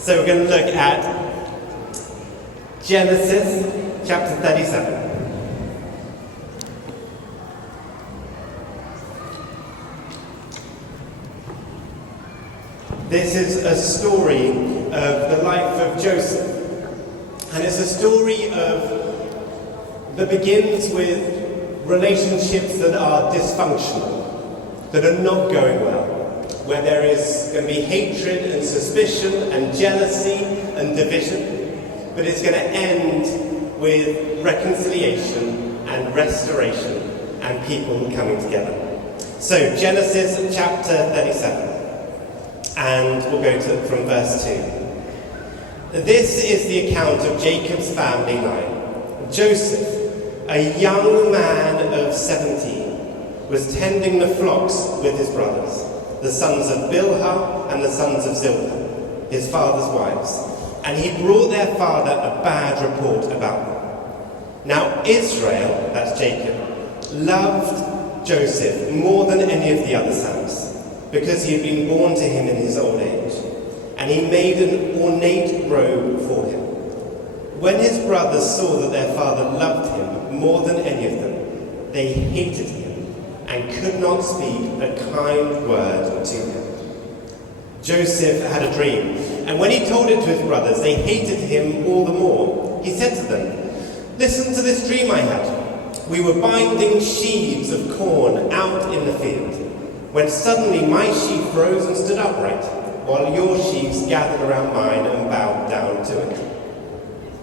So we're going to look at Genesis chapter 37. This is a story of the life of Joseph. And it's a story that begins with relationships that are dysfunctional, that are not going well, where there is going to be hatred and suspicion and jealousy and division, but it's going to end with reconciliation and restoration and people coming together. So, Genesis chapter 37. And we'll go from verse 2. This is the account of Jacob's family line. Joseph, a young man of 17, was tending the flocks with his brothers, the sons of Bilhah and the sons of Zilpah, his father's wives. And he brought their father a bad report about them. Now Israel, that's Jacob, loved Joseph more than any of the other sons, because he had been born to him in his old age, and he made an ornate robe for him. When his brothers saw that their father loved him more than any of them, they hated him and could not speak a kind word to him. Joseph had a dream, and when he told it to his brothers, they hated him all the more. He said to them, "Listen to this dream I had. We were binding sheaves of corn out in the field, when suddenly my sheaf rose and stood upright, while your sheaves gathered around mine and bowed down to it."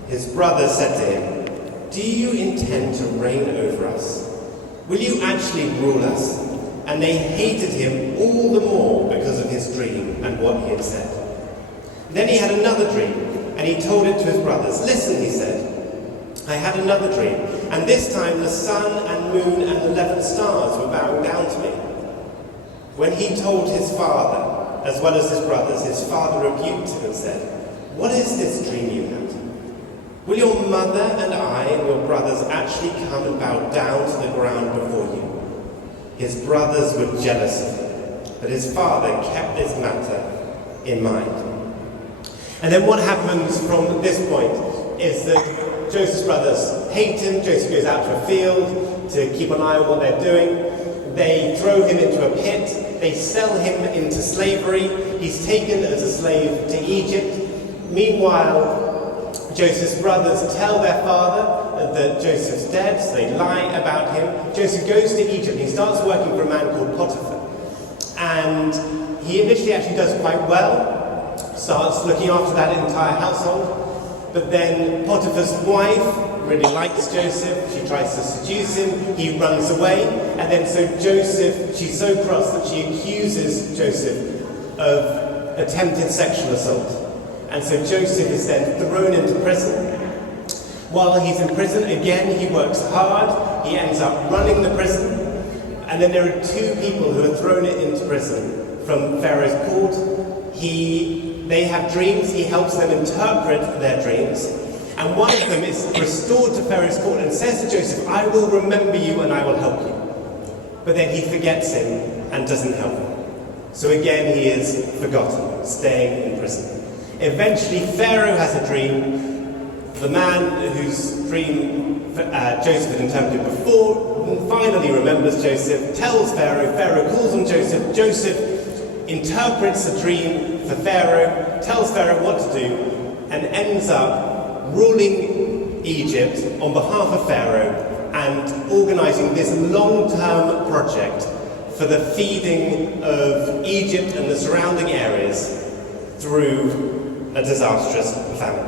His brothers said to him, "Do you intend to reign over us? Will you actually rule us?" And they hated him all the more because of his dream and what he had said. Then he had another dream, and he told it to his brothers. "Listen," he said, "I had another dream, and this time the sun and moon and 11 stars were bowing down to me." When he told his father, as well as his brothers, his father rebuked him and said, "What is this dream you had? Will your mother and I and your brothers actually come and bow down to the ground before you?" His brothers were jealous of him, but his father kept this matter in mind. And then what happens from this point is that Joseph's brothers hate him. Joseph goes out to a field to keep an eye on what they're doing. They throw him into a pit. They sell him into slavery. He's taken as a slave to Egypt. Meanwhile, Joseph's brothers tell their father that Joseph's dead, so they lie about him. Joseph goes to Egypt and he starts working for a man called Potiphar. And he initially actually does quite well, starts looking after that entire household. But then Potiphar's wife really likes Joseph, she tries to seduce him, he runs away, and then so Joseph, she's so cross that she accuses Joseph of attempted sexual assault. And so Joseph is then thrown into prison. While he's in prison, again, he works hard, he ends up running the prison, and then there are two people who are thrown into prison from Pharaoh's court. They have dreams, he helps them interpret their dreams. And one of them is restored to Pharaoh's court and says to Joseph, "I will remember you and I will help you." But then he forgets him and doesn't help him. So again he is forgotten, staying in prison. Eventually Pharaoh has a dream. The man whose dream Joseph had interpreted before finally remembers Joseph, tells Pharaoh. Pharaoh calls on Joseph. Joseph interprets the dream for Pharaoh, tells Pharaoh what to do, and ends up ruling Egypt on behalf of Pharaoh and organising this long-term project for the feeding of Egypt and the surrounding areas through a disastrous famine.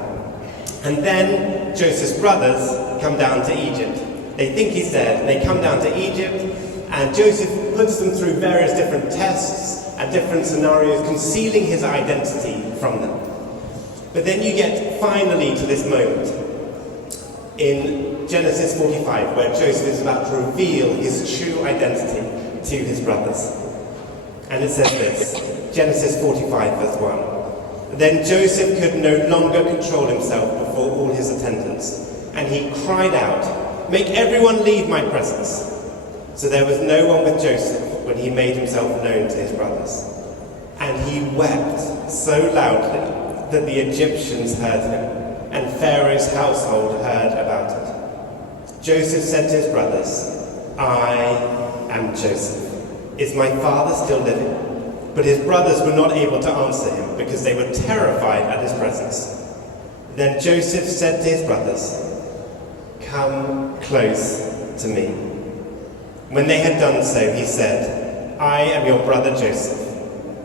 And then Joseph's brothers come down to Egypt. They think he's dead, and they come down to Egypt, and Joseph puts them through various different tests and different scenarios, concealing his identity from them. But then you get finally to this moment in Genesis 45, where Joseph is about to reveal his true identity to his brothers. And it says this, Genesis 45 verse 1. "Then Joseph could no longer control himself before all his attendants, and he cried out, 'Make everyone leave my presence.' So there was no one with Joseph when he made himself known to his brothers. And he wept so loudly that the Egyptians heard him, and Pharaoh's household heard about it. Joseph said to his brothers, "I am Joseph. Is my father still living?" But his brothers were not able to answer him, because they were terrified at his presence. Then Joseph said to his brothers, "Come close to me." When they had done so, he said, "I am your brother Joseph,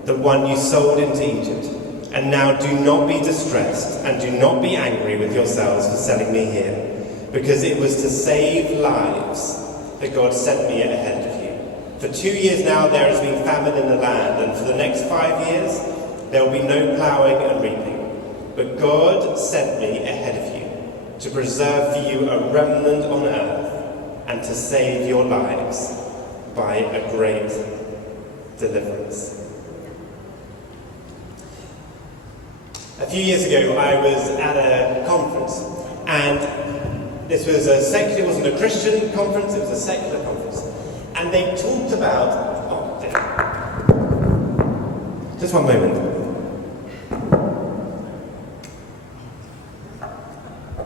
the one you sold into Egypt. And now do not be distressed, and do not be angry with yourselves for selling me here, because it was to save lives that God sent me ahead of you. For 2 years now there has been famine in the land, and for the next 5 years there will be no ploughing and reaping. But God sent me ahead of you to preserve for you a remnant on earth, and to save your lives by a great deliverance." A few years ago, I was at a conference, and this was it wasn't a Christian conference, it was a secular conference. And they talked about, just one moment.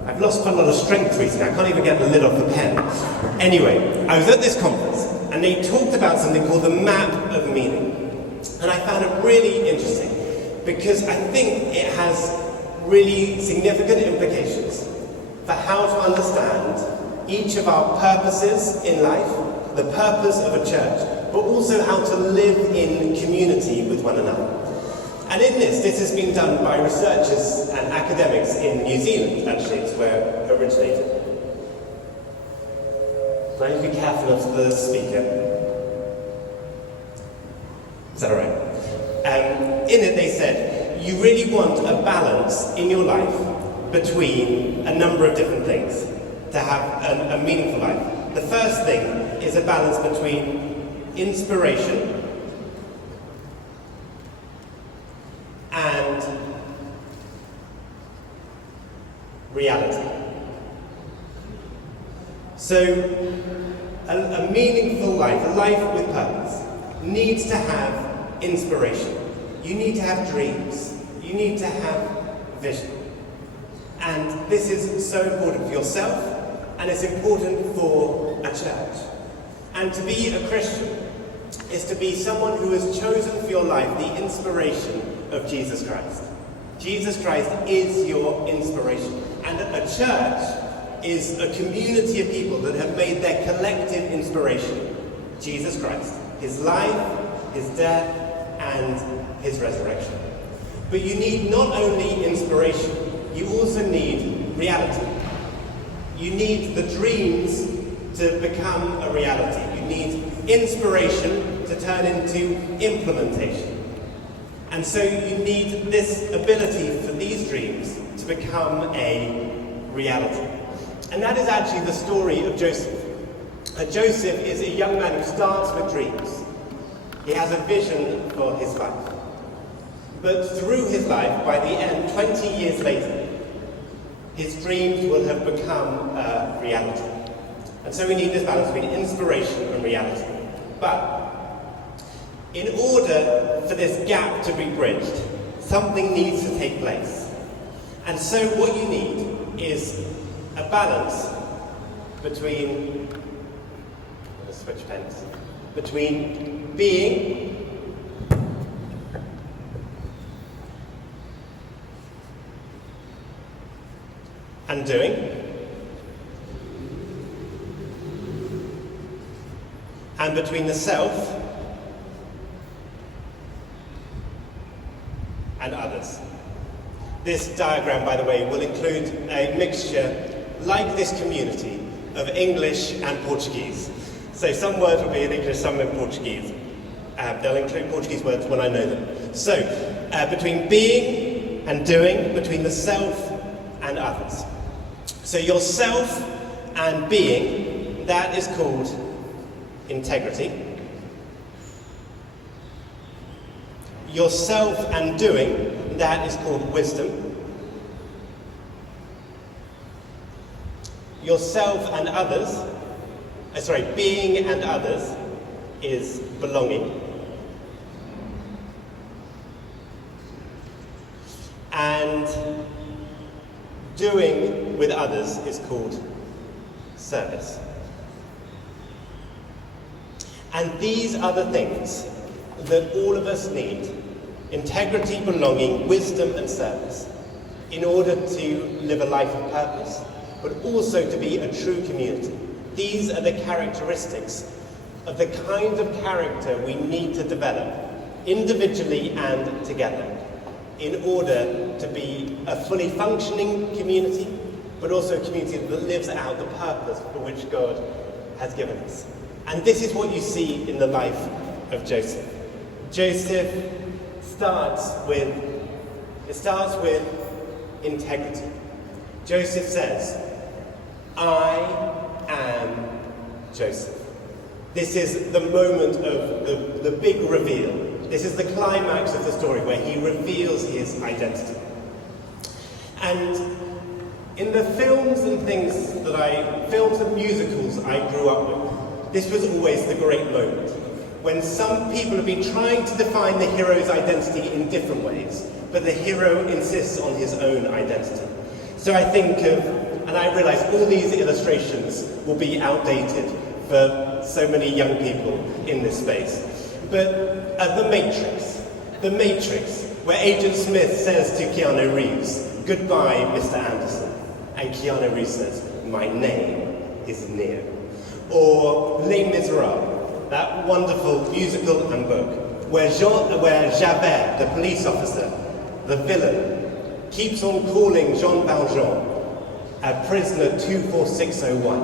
I've lost quite a lot of strength recently, I can't even get the lid off the pen. Anyway, I was at this conference, and they talked about something called the map of meaning. And I found it really interesting, because I think it has really significant implications for how to understand each of our purposes in life, the purpose of a church, but also how to live in community with one another. And in this has been done by researchers and academics in New Zealand, actually, it's where it originated. I need to be careful of the speaker. Is that all right? In it they said, you really want a balance in your life between a number of different things to have a meaningful life. The first thing is a balance between inspiration and reality. So, a meaningful life, a life with purpose, needs to have inspiration. You need to have dreams. You need to have vision. And this is so important for yourself, and it's important for a church. And to be a Christian is to be someone who has chosen for your life the inspiration of Jesus Christ. Jesus Christ is your inspiration. And a church is a community of people that have made their collective inspiration Jesus Christ, his life, his death, and his resurrection. But you need not only inspiration, you also need reality. You need the dreams to become a reality. You need inspiration to turn into implementation. And so you need this ability for these dreams to become a reality. And that is actually the story of Joseph. Joseph is a young man who starts with dreams. He has a vision for his life. But through his life, by the end, 20 years later, his dreams will have become a reality. And so we need this balance between inspiration and reality. But in order for this gap to be bridged, something needs to take place. And so what you need is a balance between, let's switch pens, between being and doing, and between the self and others. This diagram, by the way, will include a mixture, like this community, of English and Portuguese. So some words will be in English, some in Portuguese. They'll include Portuguese words when I know them. So, between being and doing, between the self and others. So yourself and being, that is called integrity. Yourself and doing, that is called wisdom. Yourself and others, being and others is belonging. And doing with others is called service. And these are the things that all of us need: integrity, belonging, wisdom and service, in order to live a life of purpose, but also to be a true community. These are the characteristics of the kind of character we need to develop, individually and together, in order to be a fully functioning community, but also a community that lives out the purpose for which God has given us. And this is what you see in the life of Joseph. Joseph starts with integrity. Joseph says, "I am Joseph." This is the moment of the big reveal. This is the climax of the story where he reveals his identity. And in the films and films and musicals I grew up with, this was always the great moment, when some people have been trying to define the hero's identity in different ways, but the hero insists on his own identity. So I think of, and I realise all these illustrations will be outdated for so many young people in this space. But The Matrix, where Agent Smith says to Keanu Reeves, "Goodbye, Mr. Anderson," and Keanu Reeves says, "My name is Neo." Or Les Miserables, that wonderful musical and book, where Javert, the police officer, the villain, keeps on calling Jean Valjean a prisoner 24601.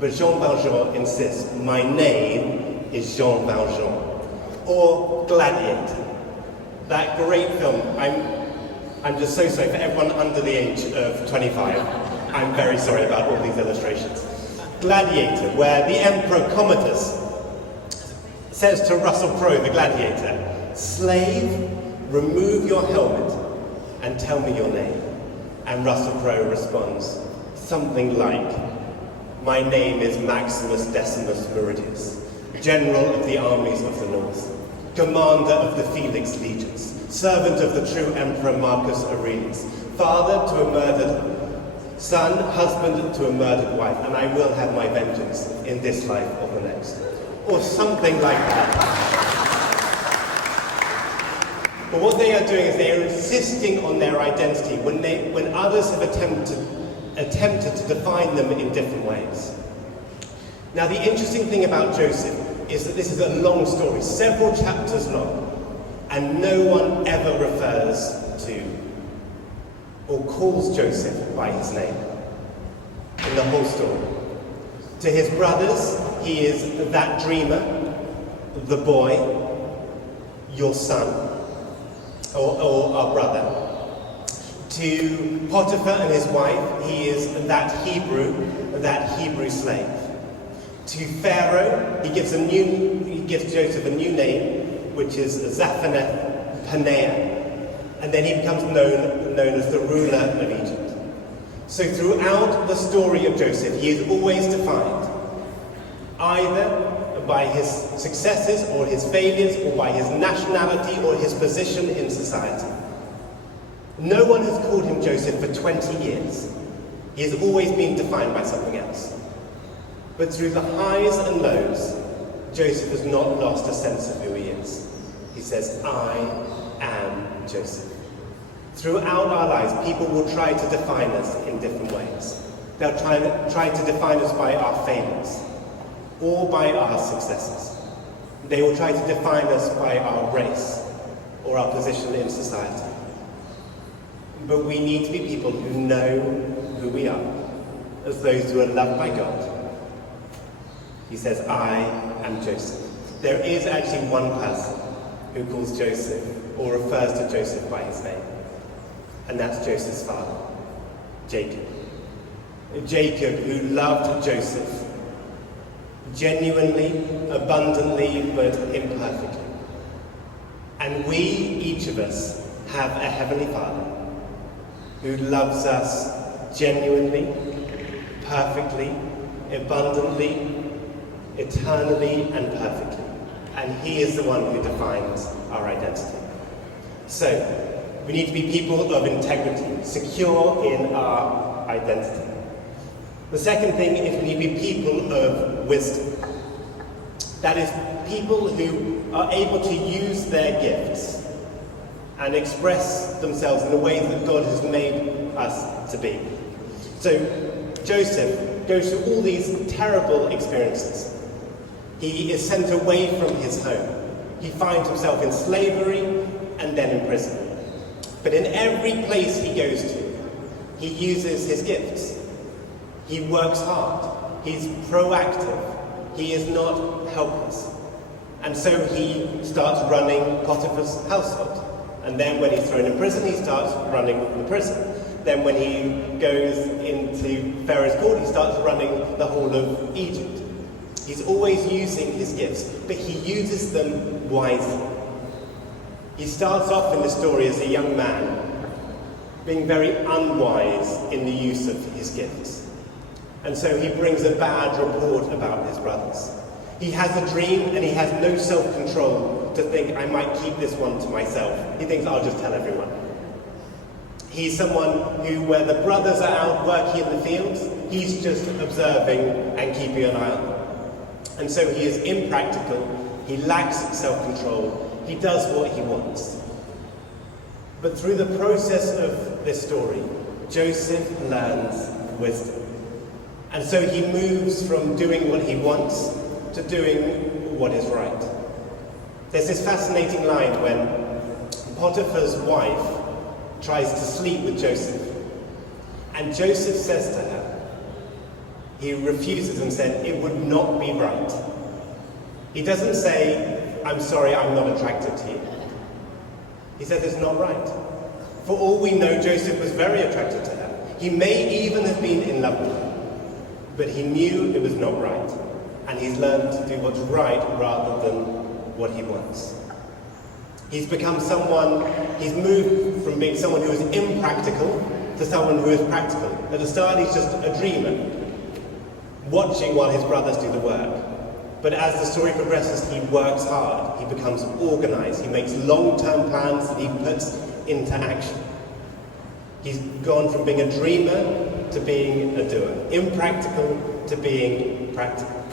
But Jean Valjean insists, "My name is Jean Valjean." Or Gladiator, that great film. I'm just so sorry for everyone under the age of 25. I'm very sorry about all these illustrations. Gladiator, where the Emperor Commodus says to Russell Crowe, the gladiator, "Slave, remove your helmet and tell me your name." And Russell Crowe responds something like, "My name is Maximus Decimus Meridius, General of the armies of the North, Commander of the Felix Legions, servant of the true Emperor Marcus Aurelius, father to a murdered son, husband to a murdered wife, and I will have my vengeance in this life or the next." Or something like that. But what they are doing is they are insisting on their identity when others have attempted to define them in different ways. Now, the interesting thing about Joseph is that this is a long story, several chapters long, and no one ever refers to or calls Joseph by his name in the whole story. To his brothers, he is that dreamer, the boy, your son, or our brother. To Potiphar and his wife, he is that Hebrew slave. To Pharaoh, he gives Joseph a new name, which is Zaphaneth Paneah, and then he becomes known as the ruler of Egypt. So throughout the story of Joseph, he is always defined either by his successes or his failures, or by his nationality or his position in society. No one has called him Joseph for 20 years. He has always been defined by something else. But through the highs and lows, Joseph has not lost a sense of who he is. He says, "I am Joseph." Throughout our lives, people will try to define us in different ways. They'll try to define us by our failures or by our successes. They will try to define us by our race or our position in society. But we need to be people who know who we are, as those who are loved by God. He says, "I am Joseph." There is actually one person who calls Joseph, or refers to Joseph by his name, and that's Joseph's father, Jacob. Jacob, who loved Joseph genuinely, abundantly, but imperfectly. And we, each of us, have a Heavenly Father who loves us genuinely, perfectly, abundantly, eternally, and perfectly. And He is the one who defines our identity. So, We need to be people of integrity, secure in our identity. The second thing is we need to be people of wisdom. That is, people who are able to use their gifts and express themselves in the ways that God has made us to be. So Joseph goes through all these terrible experiences. He is sent away from his home. He finds himself in slavery and then in prison. But in every place he goes to, he uses his gifts. He works hard. He's proactive. He is not helpless. And so he starts running Potiphar's household. And then when he's thrown in prison, he starts running the prison. Then when he goes into Pharaoh's court, he starts running the whole of Egypt. He's always using his gifts, but he uses them wisely. He starts off in the story as a young man, being very unwise in the use of his gifts. And so he brings a bad report about his brothers. He has a dream and he has no self-control to think, I might keep this one to myself. He thinks, I'll just tell everyone. He's someone who, where the brothers are out working in the fields, he's just observing and keeping an eye on them. And so he is impractical, he lacks self-control, he does what he wants. But through the process of this story, Joseph learns wisdom. And so he moves from doing what he wants to doing what is right. There's this fascinating line when Potiphar's wife tries to sleep with Joseph. And Joseph says to her, he refuses and said, it would not be right. He doesn't say, I'm sorry, I'm not attracted to you. He says it's not right. For all we know, Joseph was very attracted to her. He may even have been in love with her. But he knew it was not right. And he's learned to do what's right rather than what he wants. He's become someone, he's moved from being someone who is impractical to someone who is practical. At the start, he's just a dreamer, watching while his brothers do the work. But as the story progresses, he works hard, he becomes organized, he makes long-term plans that he puts into action. He's gone from being a dreamer to being a doer, impractical to being practical.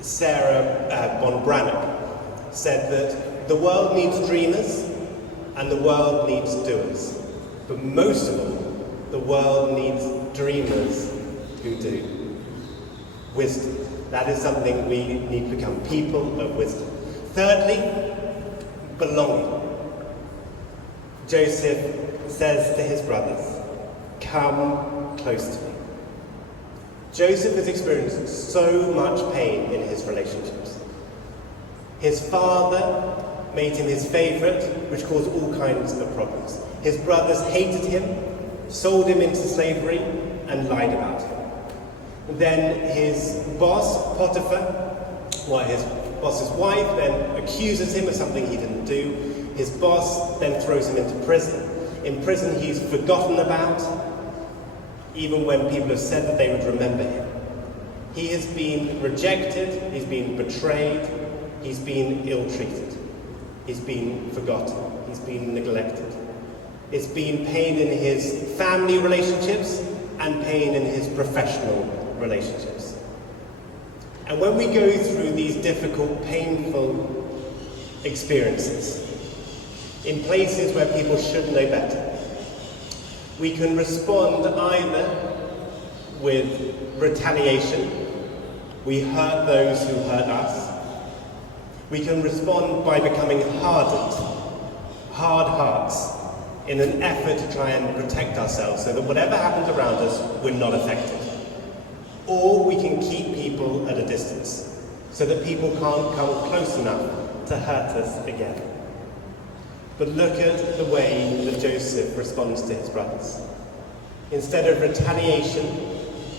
Sarah Brannock said that the world needs dreamers and the world needs doers. But most of all, the world needs dreamers who do. Wisdom. That is something we need to become, people of wisdom. Thirdly, belonging. Joseph says to his brothers, come close to me. Joseph has experienced so much pain in his relationships. His father made him his favorite, which caused all kinds of problems. His brothers hated him, sold him into slavery, and lied about him. Then his boss, Potiphar, his boss's wife, then accuses him of something he didn't do. His boss then throws him into prison. In prison, he's forgotten about, even when people have said that they would remember him. He has been rejected, he's been betrayed, he's been ill-treated, he's been forgotten, he's been neglected. It's been pain in his family relationships and pain in his professional relationships. And when we go through these difficult, painful experiences, in places where people should know better, we can respond either with retaliation, we hurt those who hurt us. We can respond by becoming hardened, hard hearts, in an effort to try and protect ourselves so that whatever happens around us, we're not affected. Or we can keep people at a distance so that people can't come close enough to hurt us again. But look at the way that Joseph responds to his brothers. Instead of retaliation,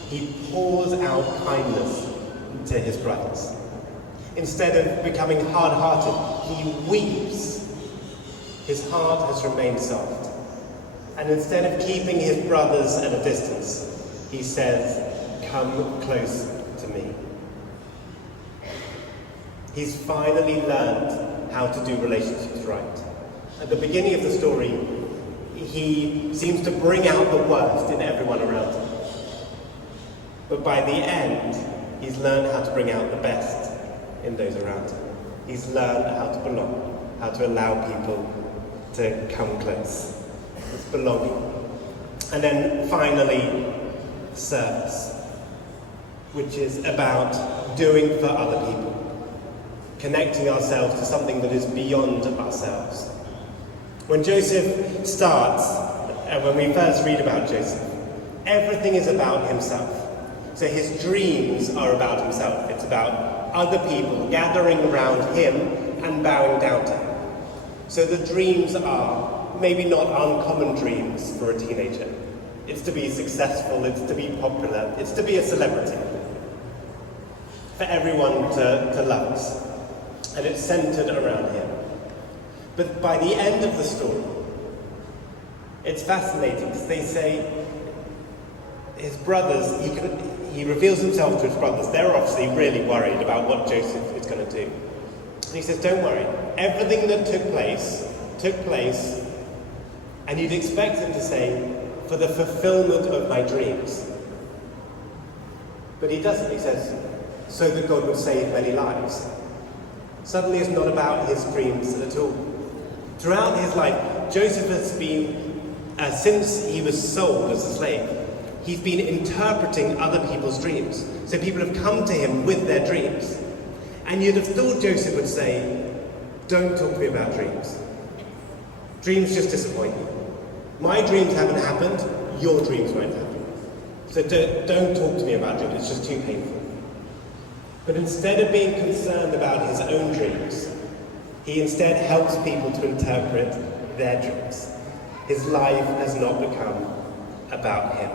he pours out kindness to his brothers. Instead of becoming hard-hearted, he weeps. His heart has remained soft. And instead of keeping his brothers at a distance, he says, come close to me. He's finally learned how to do relationships right. At the beginning of the story, he seems to bring out the worst in everyone around him. But by the end, he's learned how to bring out the best in those around him. He's learned how to belong, how to allow people to come close. It's belonging. And then finally, service, which is about doing for other people, connecting ourselves to something that is beyond ourselves. When Joseph starts, and when we first read about Joseph, everything is about himself. So his dreams are about himself. It's about other people gathering around him and bowing down to him. So the dreams are maybe not uncommon dreams for a teenager. It's to be successful, it's to be popular, it's to be a celebrity. For everyone to love us. And it's centered around him. But by the end of the story, it's fascinating because they say his brothers, he reveals himself to his brothers. They're obviously really worried about what Joseph is going to do. And he says, don't worry, everything that took place, and you'd expect him to say, for the fulfillment of my dreams. But he doesn't. He says, so that God would save many lives. Suddenly it's not about his dreams at all. Throughout his life, Joseph has been, since he was sold as a slave, he's been interpreting other people's dreams. So people have come to him with their dreams. And you'd have thought Joseph would say, don't talk to me about dreams. Dreams just disappoint you. My dreams haven't happened, your dreams won't happen. So don't talk to me about dreams, it's just too painful. But instead of being concerned about his own dreams, he instead helps people to interpret their dreams. His life has not become about him.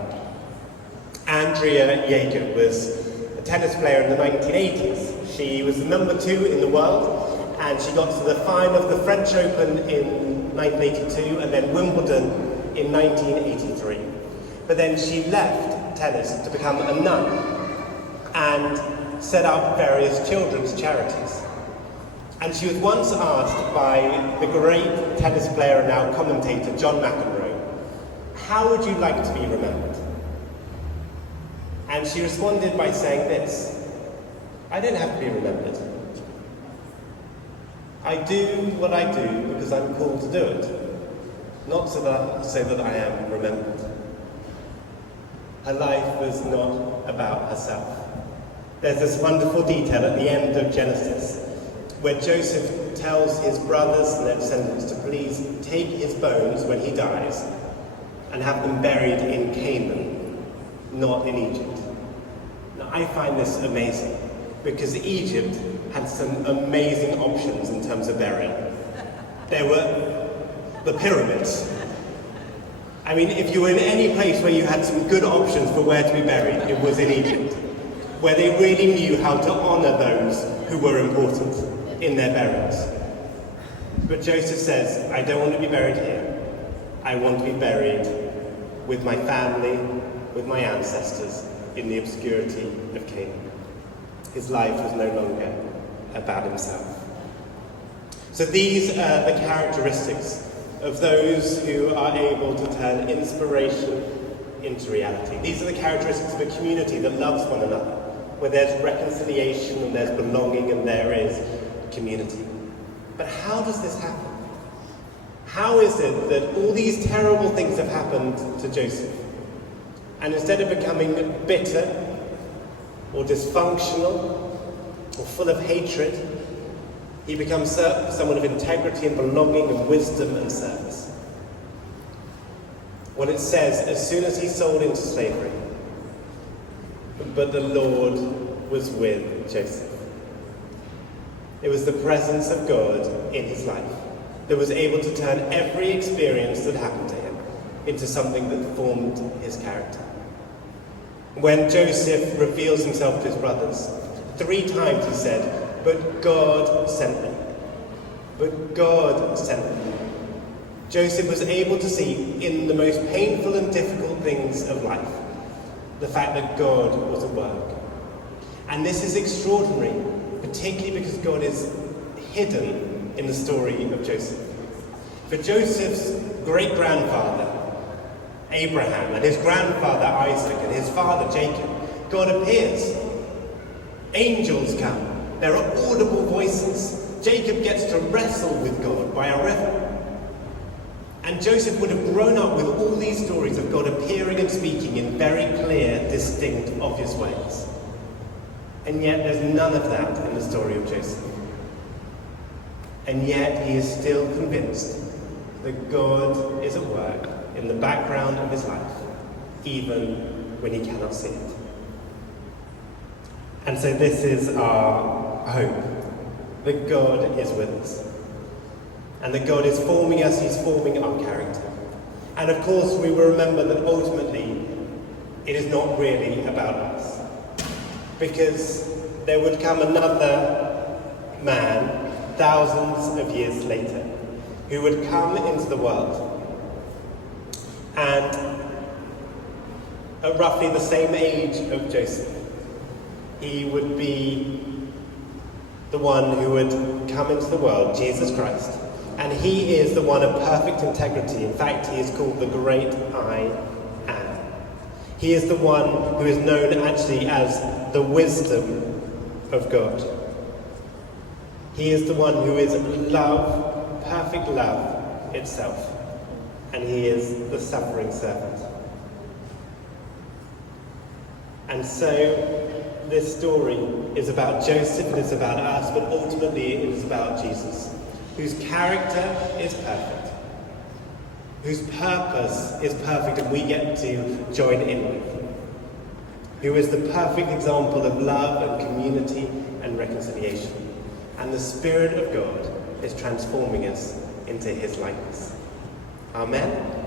Andrea Jaeger was a tennis player in the 1980s. She was the number 2 in the world, and she got to the final of the French Open in 1982 and then Wimbledon in 1983. But then she left tennis to become a nun and set up various children's charities. And she was once asked by the great tennis player and now commentator John McEnroe, how would you like to be remembered? And she responded by saying this, I don't have to be remembered. I do what I do because I'm called to do it, not so that I am remembered. Her life was not about herself. There's this wonderful detail at the end of Genesis where Joseph tells his brothers and their descendants to please take his bones when he dies and have them buried in Canaan, not in Egypt. Now, I find this amazing because Egypt had some amazing options in terms of burial. There were the pyramids. I mean, if you were in any place where you had some good options for where to be buried, it was in Egypt, where they really knew how to honor those who were important in their burials. But Joseph says, I don't want to be buried here. I want to be buried with my family, with my ancestors, in the obscurity of Canaan. His life was no longer about himself. So these are the characteristics of those who are able to turn inspiration into reality. These are the characteristics of a community that loves one another, where there's reconciliation and there's belonging and there is community. But how does this happen? How is it that all these terrible things have happened to Joseph? And instead of becoming bitter or dysfunctional or full of hatred, he becomes someone of integrity and belonging and wisdom and service. Well, it says, as soon as he's sold into slavery, but the Lord was with Joseph. It was the presence of God in his life that was able to turn every experience that happened to him into something that formed his character. When Joseph reveals himself to his brothers, 3 times he said, but God sent me. But God sent me. Joseph was able to see in the most painful and difficult things of life the fact that God was at work. And this is extraordinary, particularly because God is hidden in the story of Joseph. For Joseph's great-grandfather, Abraham, and his grandfather, Isaac, and his father, Jacob, God appears. Angels come. There are audible voices. Jacob gets to wrestle with God by a river. And Joseph would have grown up with all these stories of God appearing and speaking in very clear, distinct, obvious ways. And yet there's none of that in the story of Joseph. And yet he is still convinced that God is at work in the background of his life, even when he cannot see it. And so this is our hope, that God is with us. And that God is forming us, he's forming our character. And of course we will remember that ultimately it is not really about us. Because there would come another man, thousands of years later, who would come into the world. And at roughly the same age of Joseph, he would be the one who would come into the world, Jesus Christ. And he is the one of perfect integrity. In fact, he is called the Great I Am. He is the one who is known actually as the wisdom of God. He is the one who is love, perfect love itself. And he is the suffering servant. And so this story is about Joseph, it is about us, but ultimately it is about Jesus, whose character is perfect, whose purpose is perfect and we get to join in with, who is the perfect example of love and community and reconciliation. And the Spirit of God is transforming us into his likeness. Amen.